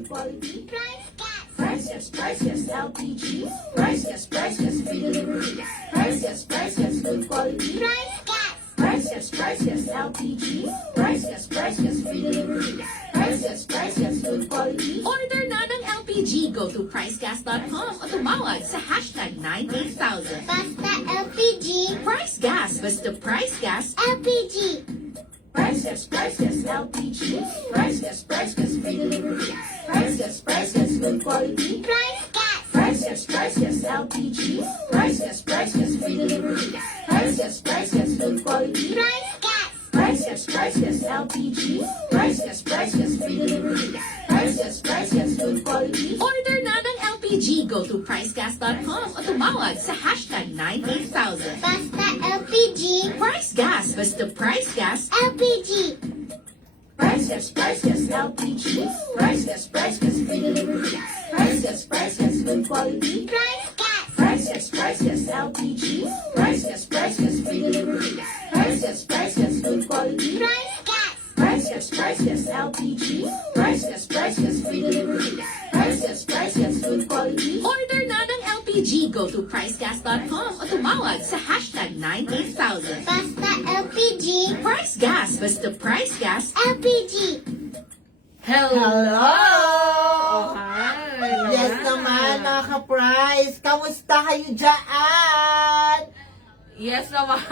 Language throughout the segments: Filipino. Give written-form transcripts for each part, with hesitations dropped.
good quality. Price yes, LPG. Price yes, free delivery. Price yes, good quality. Price yes, LPG. Price yes, free delivery. Price yes, good quality. Order na ng LPG. Go to pricegas.com o tumawag sa hashtag 98000. Basta LPG. Price Gas. Basta Price Gas. LPG. Price yes, LPG. Price yes, free delivery. Price yes, good quality. Price yes, LPG. Price yes, free delivery. Price yes, good quality. Price yes, LPG. Price yes, free delivery. Price yes, good quality. Order na ng LPG. Go to pricegas.com o tumawag sa hashtag 98000. Basta LPG. Price Gas. Basta Price Gas. LPG. Price yes, LPG. Price yes, free delivery. Price yes, good quality. Price yes, LPG. Price yes, free delivery. Price yes, good quality. Price yes, LPG. Price yes, free delivery. Price yes, good quality. Order na ng LPG. Go to pricegas.com o tumawag sa hashtag 98000. Basta LPG. Price Gas. Basta Price Gas. LPG. Hello! Hi! Yes naman, mga ka-price. Kamusta kayo dyan? Yes naman.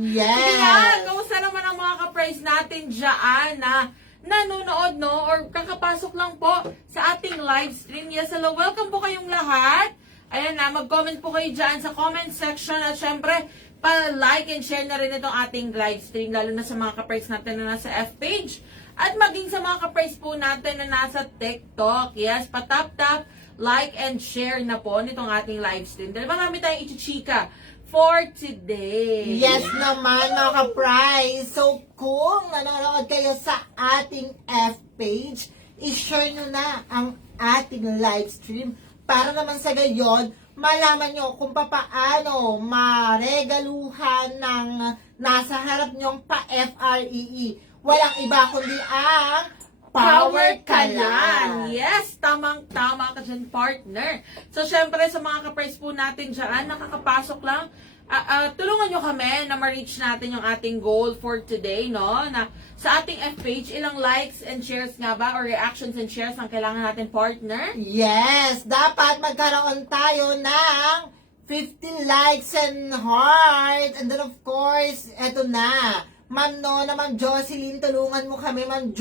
Yes. Sige nga, kamusta naman ang mga ka-price natin dyan na nanonood, no? Or kakapasok lang po sa ating live stream. Yes, hello. Welcome po kayong lahat. Ayan na, mag-comment po kayo dyan sa comment section. At syempre, pa-like and share na rin itong ating live stream. Lalo na sa mga ka-price natin na nasa F-page. At maging sa mga ka-price po natin na nasa TikTok. Yes, pa-tap-tap, like and share na po nitong ating live stream. Dahil marami tayong ichichika for today. Yes naman, mga ka-price. So, kung nanonood kayo sa ating F-page, i-share nyo na ang ating live stream para naman sa gayon, malaman nyo kung paano maregaluhan ng nasa harap nyong pa-FREE. Walang iba kundi ang Power ka lang. Yes, tamang-tama ka dyan, partner. So, syempre, sa mga ka-price po natin dyan, nakakapasok lang, tulungan nyo kami na ma-reach natin yung ating goal for today, no? Na sa ating F-page, ilang likes and shares nga ba, or reactions and shares ang kailangan natin, partner? Yes, dapat magkaroon tayo ng 15 likes and heart. And then of course, eto na. Ma'am Nona, Ma'am Jocelyn, tulungan mo kami, Ma'am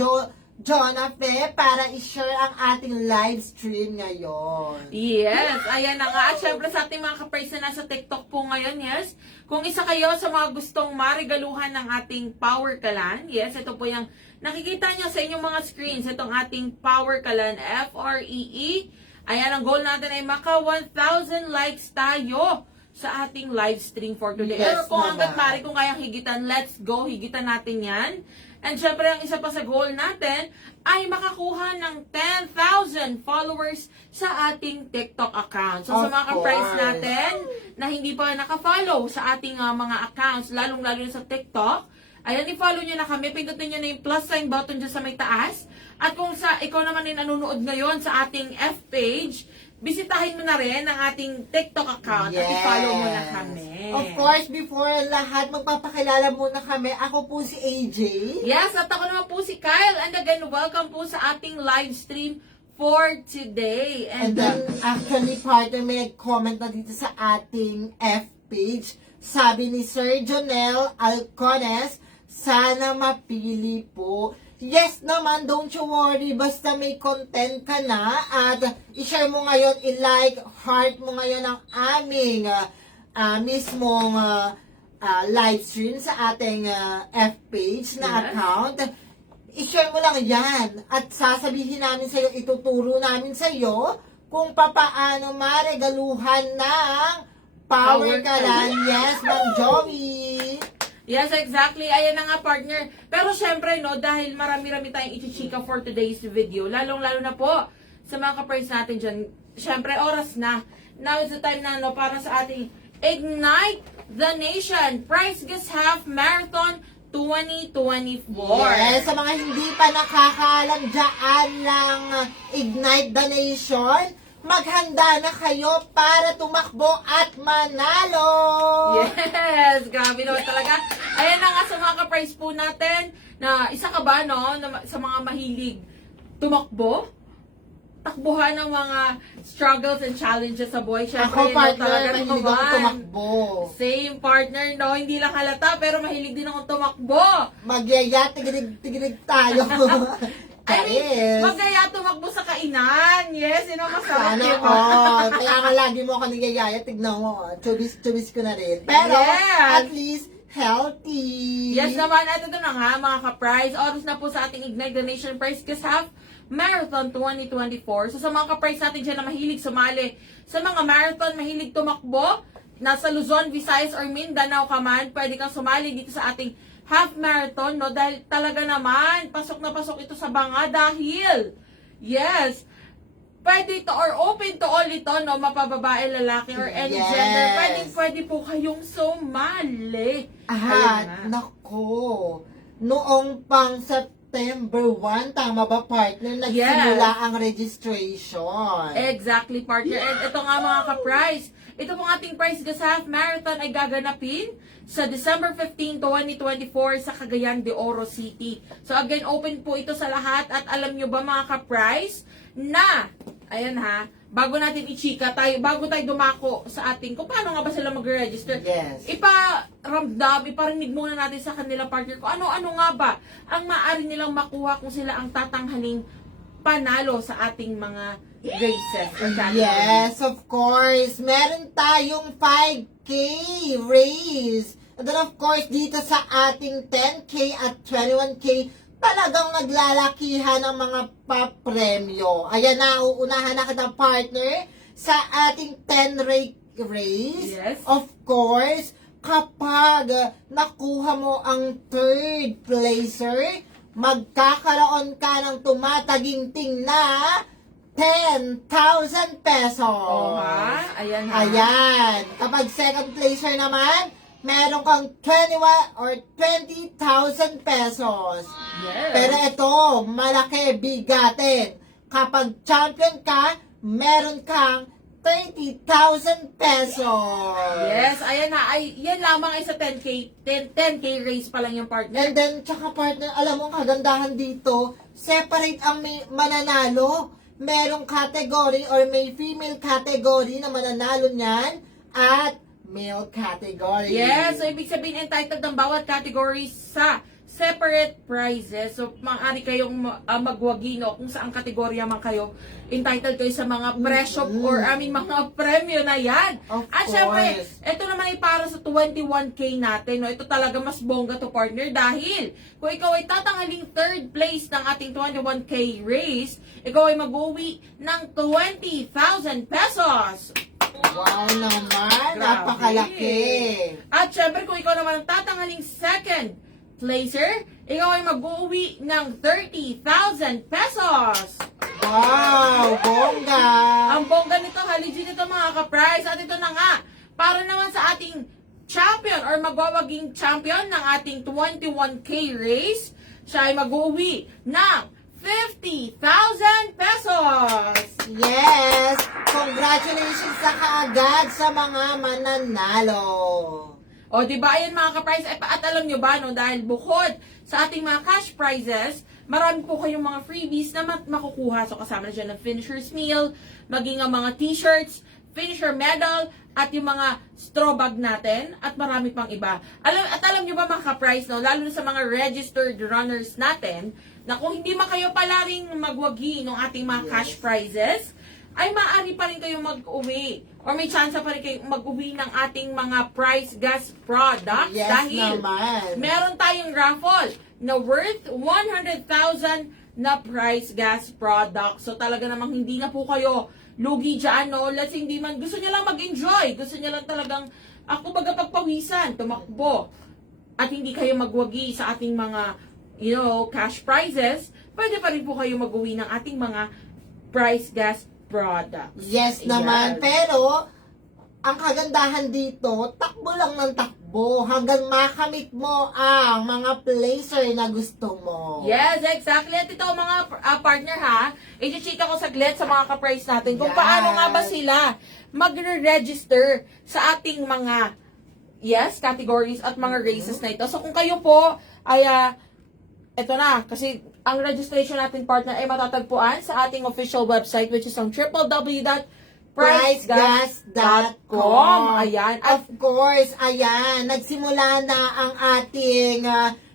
Jonafe, para i-share ang ating live stream ngayon. Yes, ayan na nga. At syempre sa ating mga ka-price na nasa TikTok po ngayon, yes. Kung isa kayo sa mga gustong marigaluhan ng ating Power Kalan, yes, ito po yung nakikita nyo sa inyong mga screens, itong ating Power Kalan, FREE. Ayan, ang goal natin ay maka 1,000 likes tayo sa ating live stream for today. Yes, Pero kung hanggat naman. mari, kung kayang higitan, let's go, higitan natin yan. And syempre, ang isa pa sa goal natin ay makakuha ng 10,000 followers sa ating TikTok account. So, sa Of mga ka-price course. natin na hindi pa naka-follow sa ating mga accounts, lalong-lalo na sa TikTok, ayan, i-follow nyo na kami. Pindutin nyo na yung plus sign button dyan sa may taas. At kung ikaw naman ay nanonood ngayon sa ating F-page, bisitahin mo na rin ang ating TikTok account at i-follow mo na kami. Of course, before lahat, magpapakilala muna kami. Ako po si AJ. Yes, at ako naman po si Kyle. And again, welcome po sa ating live stream for today. And then, actually, partner, may nag-comment na dito sa ating F-page. Sabi ni Sir Jonel Alcones, sana mapili po. Yes naman, don't you worry, basta may content ka na at i-share mo ngayon, i-like, heart mo ngayon ang aming mismong live stream sa ating F-page na Yes. account. I-share mo lang yan at sasabihin namin sa'yo, ituturo namin sa'yo kung papaano maregaluhan ng Power Kalan. Yes, Ma'am Joey. Yes, exactly. Ayan na nga, partner. Pero syempre, no, dahil marami-rami tayong ichichika for today's video, lalong-lalo na po sa mga ka-price natin dyan, syempre, oras na. Now is the time na, no, para sa ating Ignite the Nation Price Gas Half Marathon 2024. Yes, sa mga hindi pa nakakaalam dyan ng Ignite the Nation, maghanda na kayo para tumakbo at manalo! Yes! Grabe naman talaga. Ayan na nga sa mga ka-prize po natin na isa ka ba, no? Sa mga mahilig tumakbo? Takbuhan ng mga struggles and challenges sa buhay. Ako, Syempre, partner, mahilig ako naman. tumakbo. Same partner, no? Hindi lang halata, pero mahilig din akong tumakbo. Magyaya, tigilig tayo. I mean, Yes. magaya tumakbo sa kainan. Yes, yun ang masarap. Sana diba? all. Kaya nga lagi mo ako nagayaya, tignan mo. Chubis ko na rin. Pero, Yes. at least, healthy. Yes naman, at ito na nga mga ka-prize. Oras na po sa ating Ignite the Nation Prize Half Marathon 2024. So sa mga ka-prize natin dyan na mahilig sumali sa mga marathon, mahilig tumakbo, nasa Luzon, Visayas, or Mindanao ka man, pwede kang sumali dito sa ating half marathon, no? Dahil talaga naman, pasok na pasok ito sa banga dahil, yes, pwede ito or open to all ito, no? Mapababae, lalaki, or any Yes. gender. Pwede po kayong sumali. Aha, Ayun na. nako. Noong pang September 1, tama ba partner, nagsimula ang registration. Exactly, partner. And ito nga mga ka-prize. Ito pong ating Prize Gas Half Marathon ay gaganapin sa December 15, 2024 sa Cagayan de Oro City. So again, open po ito sa lahat. At alam nyo ba mga ka-prize na, ayan ha, bago natin i-chika tayo, bago tayo dumako sa ating, kung paano nga ba sila mag-register, Yes. iparinig muna natin sa kanila partner ko, ano nga ba ang maaari nilang makuha kung sila ang tatanghaling panalo sa ating mga races or categories. Yes, of course. Meron tayong 5K race. And then of course, dito sa ating 10K at 21K, talagang naglalakihan ang mga papremyo. Ayan na, uunahan na kita partner sa ating 10 race. Yes. Of course, kapag nakuha mo ang third placer, magkakaroon ka ng tumataginting na 10,000 pesos. Oh, ha? Ayan ha. Ayan. Kapag second placer naman, meron kang 21 or 20,000 pesos. Yes. Pero ito, malaki, bigatin. Kapag champion ka, meron kang 30,000 pesos. Yes, ayan na. Ay, yan lamang ay sa 10K race pa lang yung partner. And then, tsaka partner, alam mo, ang kagandahan dito, separate ang mananalo. Merong category or may female category na mananalo niyan at male category. Yes, so ibig sabihin entitled ng bawat category sa separate prizes. So, maaari kayong magwagi, no, kung saang kategorya man kayo, entitled kayo sa mga presyo or mga premyo na yan. Of At syempre, course. ito naman ay para sa 21K natin. No? Ito talaga mas bongga to partner dahil kung ikaw ay tatanghaling third place ng ating 21K race, ikaw ay mag-uwi ng 20,000 pesos. Wow naman, Grabe. napakalaki. At syempre, kung ikaw naman ang tatanghaling second placer, ikaw ay mag-uwi ng 30,000 pesos. Wow, bongga. Ang bongga nito, haligid nito mga ka-prize. At ito na nga, para naman sa ating champion or magwawaging champion ng ating 21K race, siya ay mag-uwi ng 50,000 pesos. Yes, congratulations sa kaagad sa mga mananalo. O, di ba, ayan mga ka-prize, at alam nyo ba, no, dahil bukod sa ating mga cash prizes, marami po kayong mga freebies na makukuha. So, kasama na dyan ng finisher's meal, maging ang mga t-shirts, finisher medal, at yung mga straw bag natin, at marami pang iba. Alam nyo ba mga ka-prize, no, lalo na sa mga registered runners natin, na kung hindi man kayo palaring magwagi ng ating mga cash prizes, ay maaari pa rin kayong mag-uwi or may chance pa rin kayong mag-uwi ng ating mga prize gas products Yes dahil naman. meron tayong raffle na worth 100,000 na prize gas products. So talaga namang hindi na po kayo lugi dyan, no? Let's say, hindi man, gusto nyo lang mag-enjoy. Gusto nyo lang talagang, kumbaga pagpawisan, tumakbo. At hindi kayo magwagi sa ating mga, cash prizes. Pwede pa rin po kayo mag-uwi ng ating mga prize gas products. Yes naman, Ayan. pero ang kagandahan dito, takbo lang ng takbo. tumakbo hanggang makamit mo ang mga placer na gusto mo. Yes, exactly. At ito mga partner ha, i-check ko saglit sa mga ka-price natin kung Yes. paano nga ba sila magre-register sa ating mga categories at mga races na ito. So kung kayo po ay ito na, kasi ang registration natin partner ay matatagpuan sa ating official website which is ang www.pricegas.com. Ayan. At Of course, ayan, nagsimula na ang ating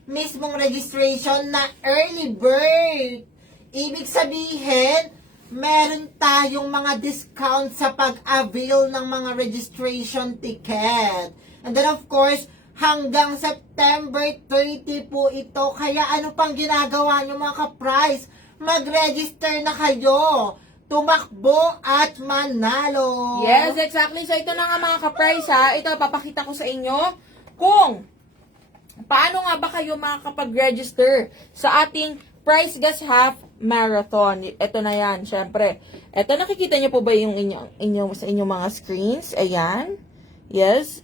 mismong registration na early bird. Ibig sabihin, meron tayong mga discount sa pag-avail ng mga registration ticket. And then of course, hanggang September 30 po ito. Kaya ano pang ginagawa nyo mga ka-price? Mag-register na kayo. Tumakbo at manalo. yes, exactly. So ito na nga mga ka-price ha. Ito papakita ko sa inyo kung paano nga ba kayo makakapag-register sa ating Price Gas Half Marathon. Ito na yan, syempre. Ito, nakikita nyo po ba yung sa inyong mga screens? Ayan. Yes.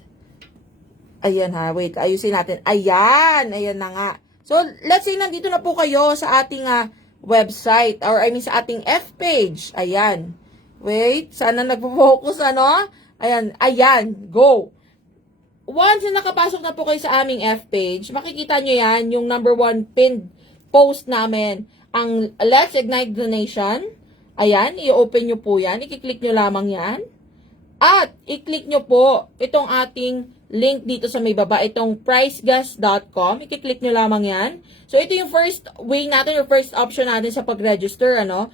Ayan ha, wait, ayusin natin. Ayan, ayan na nga. So, let's say nandito na po kayo sa ating website, or I mean sa ating F-page. Ayan. Wait, sana nagpo-focus, ano? Ayan, ayan, go. Once na nakapasok na po kayo sa aming F-page, makikita nyo yan, yung number 1 pinned post namin, ang Let's Ignite the Nation. Ayan, i-open nyo po yan, i-click nyo lamang yan. At, i-click nyo po itong ating link dito sa may baba, itong pricegas.com. I-click nyo lamang yan. So, ito yung first way natin, or first option natin sa pag-register, ano.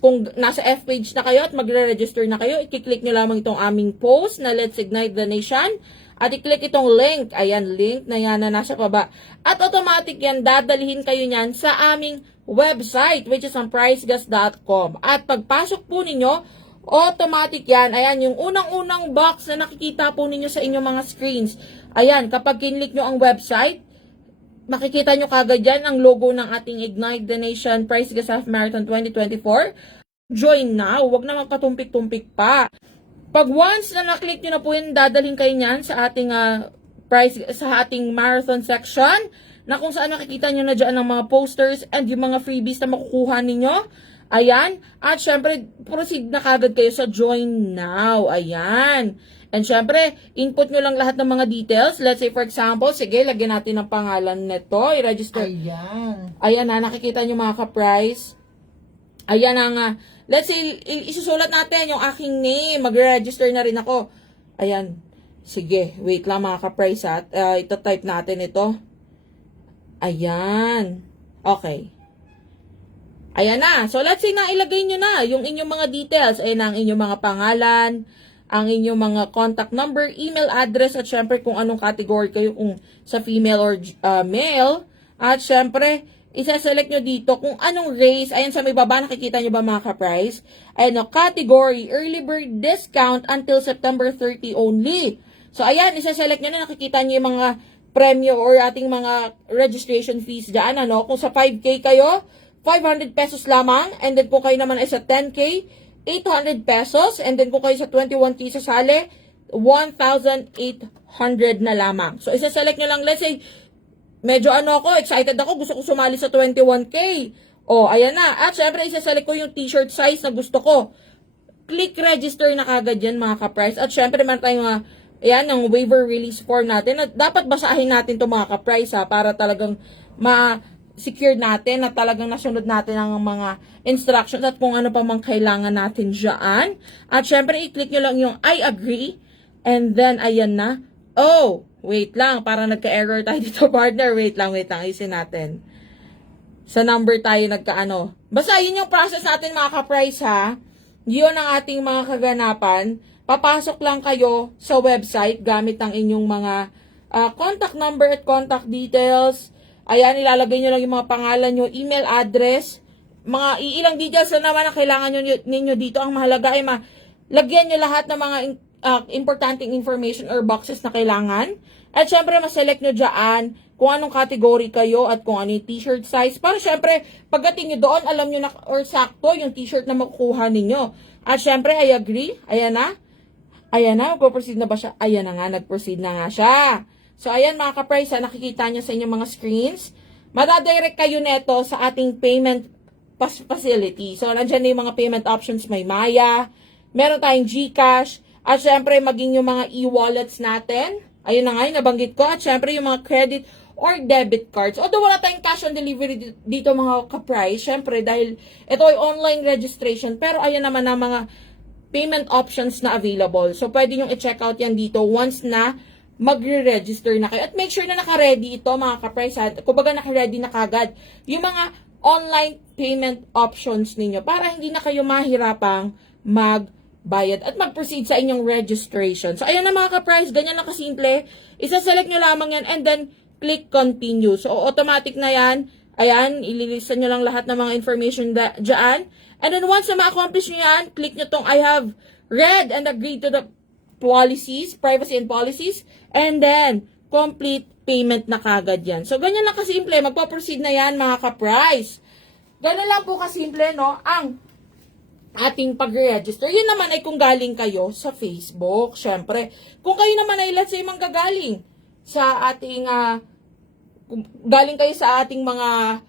Kung nasa F-page na kayo at magre-register na kayo, i-click nyo lamang itong aming post na Let's Ignite the Nation. At i-click itong link. Ayan, link na yan na nasa baba. At automatic yan, dadalhin kayo nyan sa aming website, which is ang pricegas.com. At pagpasok po ninyo, automatic yan. Ayan, yung unang-unang box na nakikita po ninyo sa inyong mga screens. Ayan, kapag kinlik nyo ang website, makikita nyo kagad yan ang logo ng ating Ignite the Nation Price Gas Half Marathon 2024. Join now. Huwag na magpatumpik-tumpik pa. Pag once na naklik nyo na po yun, dadalhin kayo nyan sa ating sa ating marathon section, na kung saan nakikita nyo na dyan ang mga posters and yung mga freebies na makukuha ninyo. Ayan. At syempre, proceed na kagad kayo sa join now. Ayan. And syempre, input nyo lang lahat ng mga details. Let's say, for example, sige, lagyan natin ng pangalan nito. I-register. Ayan. Ayan na, nakikita nyo mga ka-price. Ayan na nga. Let's say, isusulat natin yung aking name. Mag-register na rin ako. Ayan. Sige, wait lang mga ka-price ha. Ito-type natin ito. Ayan. Okay. Ayan na. So, let's say na ilagay nyo na yung inyong mga details. Ayan ang inyong mga pangalan, ang inyong mga contact number, email address, at syempre kung anong category kayo, kung sa female or male. At syempre, isa-select nyo dito kung anong race. Ayan sa may baba, nakikita nyo ba mga ka-price? Ayan o, category, early bird discount until September 30 only. So, ayan, isa-select nyo na, nakikita nyo yung mga premyo or ating mga registration fees dyan. Ano? Kung sa 5K kayo, 500 pesos lamang. And then kung kayo naman ay sa 10K, 800 pesos. And then kung kayo sa 21K sasali, 1,800 na lamang. So, isa-select nyo lang. Let's say, medyo excited ako. Gusto ko sumali sa 21K. O, ayan na. At syempre, isa-select ko yung t-shirt size na gusto ko. Click register na kagad yan, mga ka-price. At syempre, meron tayong ayan, yung waiver release form natin. At dapat basahin natin ito mga ka-price ha, para talagang ma-secure natin at talagang nasunod natin ang mga instructions at kung ano pa mang kailangan natin dyan. At syempre, i-click nyo lang yung I agree. And then, ayan na. Oh, wait lang. Para nagka-error tayo dito, partner. Wait lang. Ayusin natin. Sa number tayo nagka-ano. Basta yun yung process natin mga ka-price ha. Yun ang ating mga kaganapan. Papasok lang kayo sa website gamit ang inyong mga contact number at contact details. Ayan, ilalagay nyo lang yung mga pangalan nyo, email address, mga iilang details na naman ang kailangan ninyo dito. Ang mahalaga ay lagyan nyo lahat ng mga importanteng information or boxes na kailangan. At syempre, maselect nyo dyan kung anong category kayo at kung ano yung t-shirt size. Para syempre, pagdating nyo doon, alam nyo na or sakto yung t-shirt na makukuha ninyo. At syempre, I agree. Ayan na. Ayan na, magpo-proceed na ba siya? Ayan na nga, nag-proceed na nga siya. So, ayan mga ka-price, nakikita niyo sa inyong mga screens. Madadirect kayo neto sa ating payment facility. So, nandiyan na yung mga payment options. May Maya, meron tayong GCash, at syempre, maging yung mga e-wallets natin. Ayun na nga, yung nabanggit ko. At syempre, yung mga credit or debit cards. Although wala tayong cash on delivery dito mga ka-price, syempre, dahil ito ay online registration. Pero ayan naman ang mga payment options na available. So, pwede nyo i-check out yan dito once na magre-register na kayo. At make sure na naka-ready ito, mga ka-price. Kumbaga, naka-ready na kagad yung mga online payment options ninyo para hindi na kayo mahirapang magbayad at mag-proceed sa inyong registration. So, ayan na mga ka-price. Ganyan lang kasimple. Isa-select nyo lamang yan and then click continue. So, automatic na yan. Ayan, ililista nyo lang lahat ng mga information dyan. And then once na ma-accomplish nyo yan, click nyo tong I have read and agreed to the policies, privacy and policies, and then complete payment na kagad yan. So, ganyan lang kasimple. Magpo-proceed na yan, mga ka-price. Ganyan lang po kasimple, no? Ang ating pag-register. Yun naman ay kung galing kayo sa Facebook, syempre. Kung kayo naman ay, let's say, manggagaling sa ating, galing kayo sa ating mga,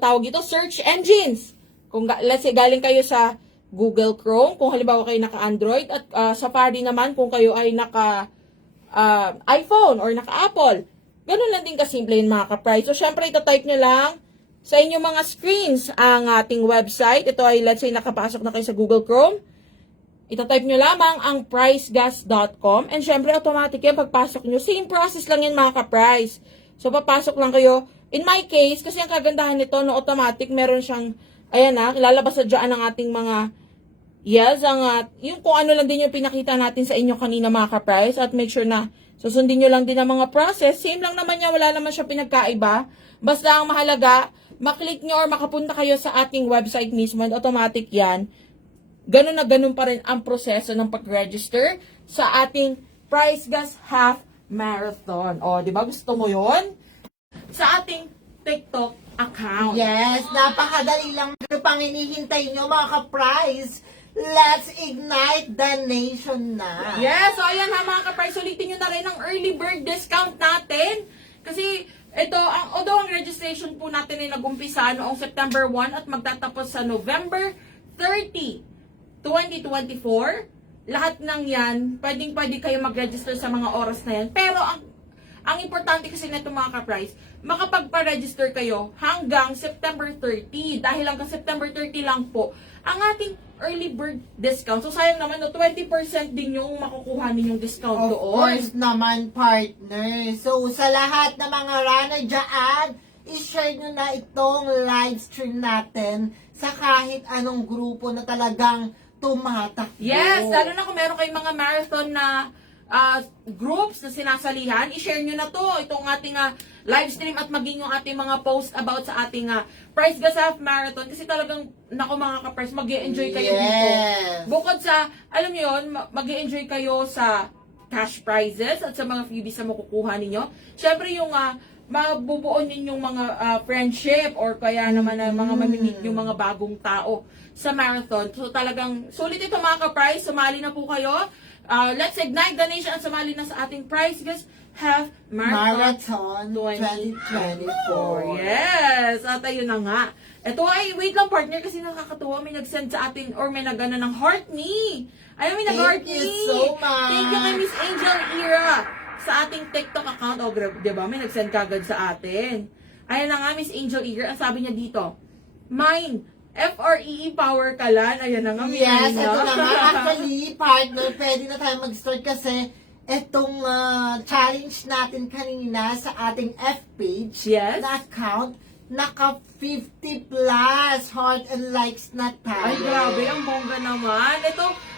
tawag ito, search engines. Kung let's say galing kayo sa Google Chrome, kung halimbawa kayo naka-Android, at Safari naman kung kayo ay naka iPhone or naka-Apple. Ganun lang din kasimple yun mga ka-price. So, syempre, ito-type nyo lang sa inyong mga screens ang ating website. Ito ay, let's say, nakapasok na kayo sa Google Chrome. Ito-type nyo lamang ang pricegas.com. And syempre, automatic yan pagpasok nyo. Same process lang yan mga ka-price. So, papasok lang kayo. In my case, kasi ang kagandahan nito, no, automatic, meron siyang ayan na, lalabas sa dyan ang ating mga, yes, yung kung ano lang din yung pinakita natin sa inyo kanina mga ka-price, at make sure na susundin nyo lang din ang mga process. Same lang naman niya, wala naman siya pinagkaiba. Basta ang mahalaga, maklik nyo or makapunta kayo sa ating website mismo, and automatic yan. Ganun na ganun pa rin ang proseso ng pag-register sa ating Price Gas Half Marathon. O, di ba gusto mo yon? Sa ating TikTok account. Yes, napakadali lang. Ano pang hinihintay nyo mga ka-price? Let's ignite the nation na. Yes, so ayan ha mga ka-price, ulitin nyo na rin ang early bird discount natin. Kasi ito, although ang registration po natin ay nag-umpisa noong September 1 at magtatapos sa November 30, 2024, lahat ng yan, pwedeng-pwede kayo mag-register sa mga oras na yan. Pero ang importante kasi nito mga ka-price, makapagpa-register kayo hanggang September 30. Dahil hanggang September 30 lang po ang ating early bird discount. So sayang naman, no, 20% din yung makukuha ninyong discount doon. Of course naman, partner. So, sa lahat ng mga runner dyan, i-share nyo na itong live stream natin sa kahit anong grupo na talagang tumatakbo. Yes, lalo na kung meron kayong mga marathon na groups na sinasalihan, i-share nyo na to, itong ating live stream at maging yung ating mga post about sa ating Price Gas Half Marathon. Kasi talagang, nako mga ka-price, mag-e-enjoy kayo dito. Bukod sa, alam nyo yun, mag-e-enjoy kayo sa cash prizes at sa mga freebies na makukuha ninyo. Siyempre yung mabubuo ninyong mga friendship or kaya naman mga mamimit yung mga bagong tao sa marathon. So talagang sulit ito mga ka-price, sumali na po kayo. Let's ignite the nation at sumali na sa ating Price Gas Half Marathon 2024. Yes! At ayun na nga. Ito ay, wait lang partner kasi nakakatuwa. May nag-send sa atin or may nag-ano ng heart me. Ayun, may nag-heart me. Thank you so much. Thank you kay Miss Angel Ira sa ating TikTok account. O, diba? May nag-send kagad sa atin. Ayun na nga, Miss Angel Ira. Ang sabi niya dito, mine, FREE Power Kalan. Ayan na nga. Yes, ito na nga. Actually, partner, pwede na tayo mag-start kasi itong challenge natin kanina sa ating F-page Yes. na account, naka 50 plus heart and likes na tayo. Ay, grabe. Ang bongga naman.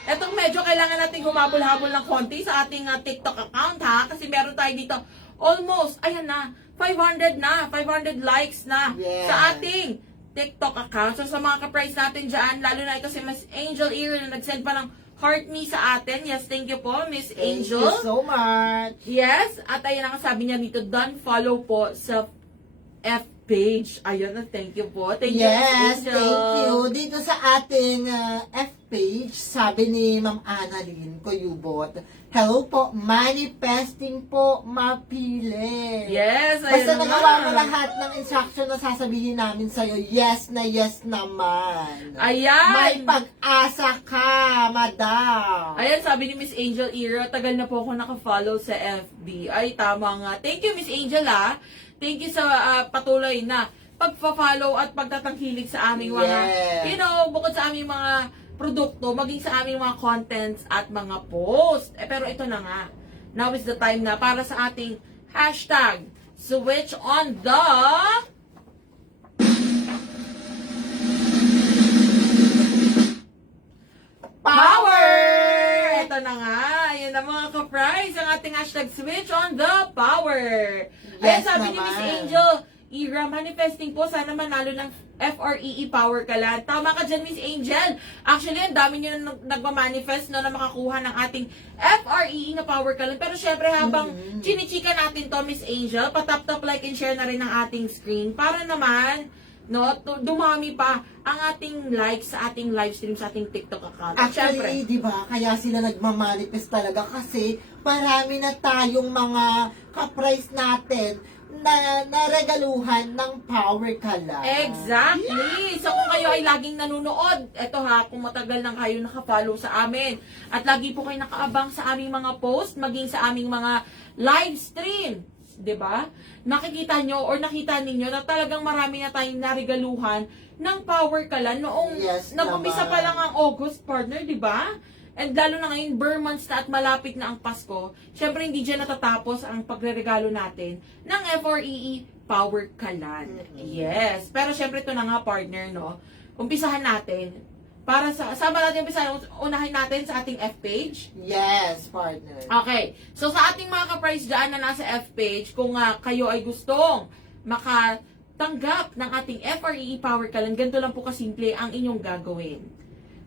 Itong medyo kailangan nating humabol-habol ng konti sa ating TikTok account, ha? Kasi meron tayo dito almost, ayan na, 500 likes na Yes. sa ating TikTok account. So, sa mga ka-price natin dyan, lalo na ito si Miss Angel Ear na nag-send pa ng heart me sa atin. Yes, thank you po, Miss Angel. Thank you so much. Yes, at ayan ang sabi niya dito, done follow po sa F page. Ayun, thank you po. Thank you, Yes, Miss Angel. thank you. Dito sa ating F page, sabi ni Ma'am Annalyn Coyubot, hello po, manifesting po, mapili. Yes, Basta ayun na nagawa mo nga. lahat ng instruction na sasabihin namin sa'yo, yes na yes naman. Ayan. May pag-asa ka, madam. Ayan, sabi ni Miss Angel Ira, tagal na po ako nakafollow sa FB. Ay, tama nga. Thank you, Miss Angel, ha. Thank you sa patuloy na pagpa-follow at pagtatangkilik sa aming mga, Yes. bukod sa aming mga produkto, maging sa aming mga contents at mga post. Pero ito na nga. Now is the time na para sa ating hashtag, switch on the Power! Ito na nga. Ayan na mga ka-prize. Ang ating hashtag switch on the power. Ayan, Yes sabi ni naman. Miss Angel, Ira, manifesting po, sana manalo ng FREE Power Kalan. Tama ka dyan, Miss Angel. Actually, ang dami nyo na nagmamanifest na makakuha ng ating FREE na Power Kalan. Pero syempre, habang chinichika natin to, Miss Angel, patap-tap like and share na rin ang ating screen para naman, dumami pa ang ating likes sa ating live stream sa ating TikTok account. At syempre, Actually, di ba, kaya sila nagmamanifest talaga kasi marami na tayong mga ka-price natin na naregaluhan ng power ka lang. exactly. So kung kayo ay laging nanonood, eto ha, kung matagal nang kayo nakafollow sa amin, at lagi po kayo nakaabang sa aming mga post, maging sa aming mga live stream, 'di ba? Nakikita nyo or nakita ninyo na talagang marami na tayong naregaluhan ng power kalan noong Yes nag-umpisa naman. pa lang ang August, partner, 'di ba? And lalo na ngayon, bare months na at malapit na ang Pasko, syempre hindi dyan natatapos ang pagre-regalo natin ng FREE Power Kalan. Yes. Pero syempre ito na nga, partner, no? Umpisahan natin. Para sama natin umpisahan, unahin natin sa ating F-page. Yes, partner. Okay. So sa ating mga ka-price dyan na nasa F-page, kung kayo ay gustong makatanggap ng ating FREE Power Kalan, ganito lang po kasimple ang inyong gagawin.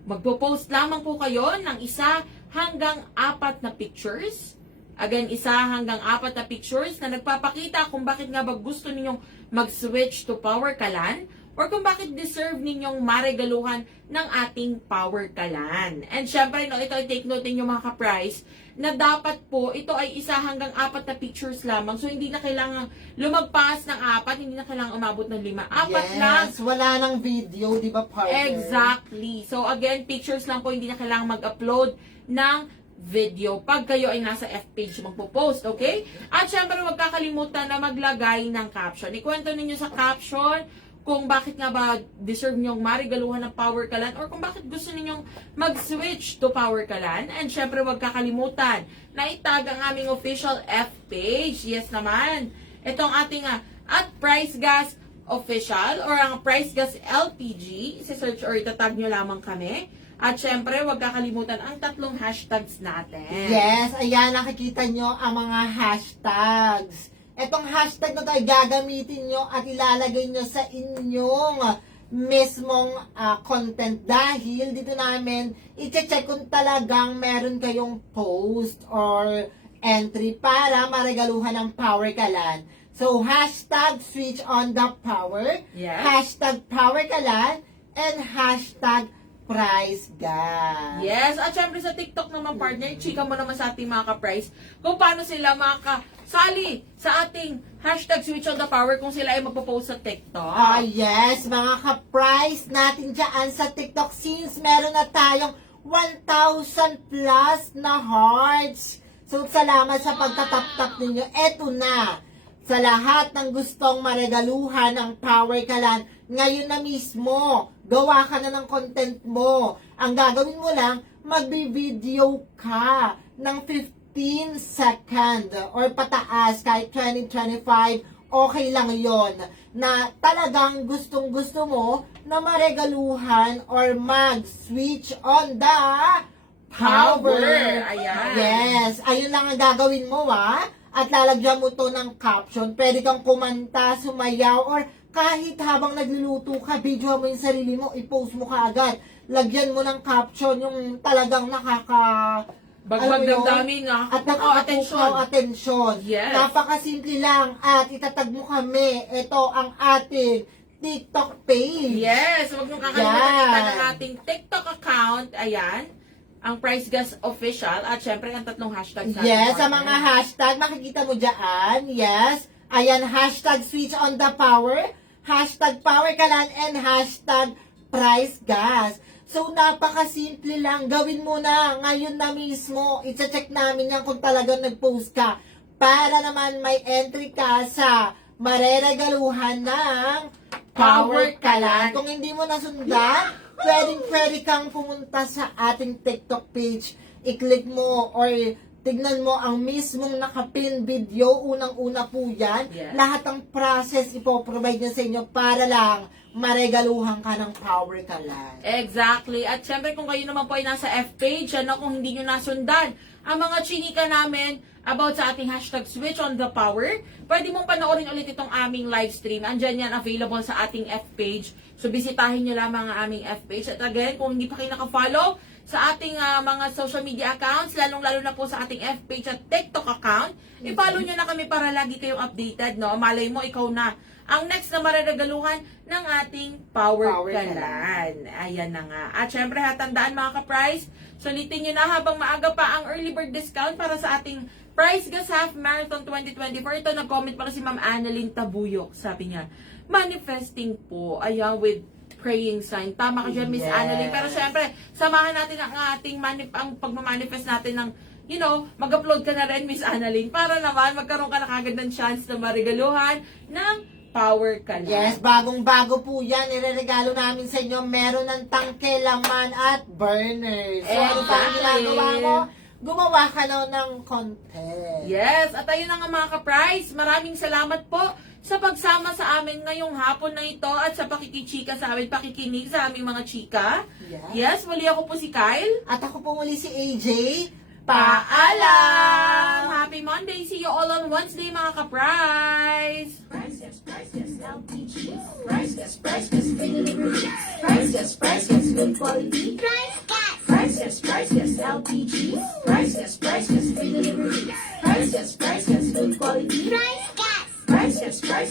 Magpo-post lamang po kayo ng 1 hanggang 4 na pictures. Again, 1 hanggang 4 na pictures na nagpapakita kung bakit nga ba gusto ninyong mag-switch to Power Kalan or kung bakit deserve ninyong maregaluhan ng ating Power Kalan. And syempre, ito ay take note ninyo mga ka-price na dapat po ito ay 1 hanggang 4 na pictures lamang. So, hindi na kailangan lumagpas ng 4, hindi na kailangan umabot ng 5. 4 lang. Yes, wala nang video, di ba, partner? Exactly. So again, pictures lang po, hindi na kailangan mag-upload ng video pag kayo ay nasa F-page magpo-post, okay? At syempre, huwag kakalimutan na maglagay ng caption. Ikwento ninyo sa caption kung bakit nga ba deserve nyong marigaluhan ng Power Kalan or kung bakit gusto ninyong mag-switch to Power Kalan. And syempre, huwag kakalimutan na itag ang aming official F-page. Yes naman. Ito ang ating at Price Gas Official or ang Price Gas LPG. Isi-search or itatag nyo lamang kami. At syempre, huwag kakalimutan ang 3 hashtags natin. Yes, ayan, nakikita nyo ang mga hashtags. Etong hashtag na to ay gagamitin nyo at ilalagay nyo sa inyong mismong content dahil dito namin i-check kung talagang meron kayong post or entry para maregaluhan ng Power Kalan. So, hashtag switch on the power, Yes. hashtag Power Kalan, and hashtag price gas. Yes, at syempre sa TikTok naman, partner, chika mo naman sa ating mga ka-price kung paano sila makasali sa ating hashtag switch on the power kung sila ay magpo-post sa TikTok. Yes, mga ka-price natin dyan sa TikTok since meron na tayong 1,000 plus na hearts. So, salamat sa pagtatap-tap ninyo. Eto na, sa lahat ng gustong maregaluhan ng Power Kalan, ngayon na mismo, gawa ka na ng content mo. Ang gagawin mo lang, magbi-video ka ng 15 second or pataas, kahit 20-25, okay lang yon na talagang gustong-gusto mo na maregaluhan or mag-switch on the power. Ayan. Yes, ayun lang ang gagawin mo at lalagyan mo to ng caption. Pwede kang kumanta, sumayaw, or kahit habang nagluluto ka, video mo yung sarili mo, i-post mo ka agad. Lagyan mo ng caption yung talagang Bagbag alam mo yun? damdamin, At atensyon. atensyon. Yes. Napakasimple lang at itatag mo kami. Ito ang ating TikTok page. Yes, huwag niyong kakalimutan Yan. kita ng ating TikTok account. Ayan, ang Price Gas Official. At syempre, ang tatlong hashtags natin. Yes, sa partner. mga hashtag, makikita mo dyan. Yes. Ayan, hashtag switch on the power, hashtag power kalan, and hashtag price gas. So, napakasimple lang. Gawin mo na ngayon na mismo. I-check namin yan kung talagang nag-post ka. Para naman may entry ka sa mareregaluhan ng Power Kalan. Kung hindi mo nasundan, pwede kang pumunta sa ating TikTok page. I-click mo or tignan mo ang mismong nakapin video. Unang-una po yan. Yes. Lahat ng process ipoprovide niya sa inyo para lang maregaluhan ka ng Power Kalan. Exactly. At syempre, kung kayo naman po ay nasa F-page, ano, kung hindi nyo nasundan ang mga chinika namin about sa ating hashtag switch on the power, pwede mong panoorin ulit itong aming live stream. Andyan yan, available sa ating F-page. So, bisitahin nyo lamang ang aming F-page. At again, kung hindi pa kayo nakafollow sa ating mga social media accounts, lalong-lalo na po sa ating F-page at TikTok account, i-follow nyo na kami para lagi kayong updated, no? Malay mo, ikaw na ang next na mareregaluhan ng ating Power Kalan. Ayan na nga. At syempre, hatandaan mga ka-price, sulitin nyo na habang maaga pa ang early bird discount para sa ating Price Gas Half Marathon 2024. Ito, nag-comment pala si Ma'am Annalyn Tabuyok. Sabi niya, manifesting po, ayan, with praying sign. Tama ka dyan, Miss Yes. Annalyn. Pero syempre, samahan natin ang ating ang pagmamanifest natin ng, you know, mag-upload ka na rin, Miss Annalyn, para naman magkaroon ka na kagad ng chance na marigaluhan ng Power Kalan. Yes, bagong-bago po yan. Ireregalo namin sa inyo. Meron ng tangke, laman, at burner. So, ano pa ang ginagawa mo? Gumawa ka na ng content. Yes, at ayun na nga mga ka-price. Maraming salamat po sa pagsama sa amin ngayong hapon na ito at sa pakikichika sa amin, pakikinig sa aming mga chika. Yes, muli ako po si Kyle. At ako po muli si AJ. Paalam! Happy Monday! See you all on Wednesday mga ka-price! Price Gas, LPG. Price Gas, free delivery. Price Gas, good quality. Price gas. Price Gas, LPG. Price Gas, free delivery. Price Gas, good quality. Price gas. Price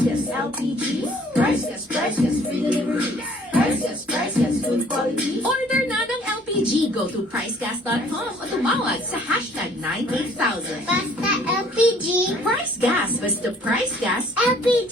Gas, LPG. Price Gas, free delivery. Price Gas, good quality. Order na ng LPG. Go to pricegas.com o tumawag sa hashtag 98000. Basta LPG. Price Gas. Basta Price Gas. LPG.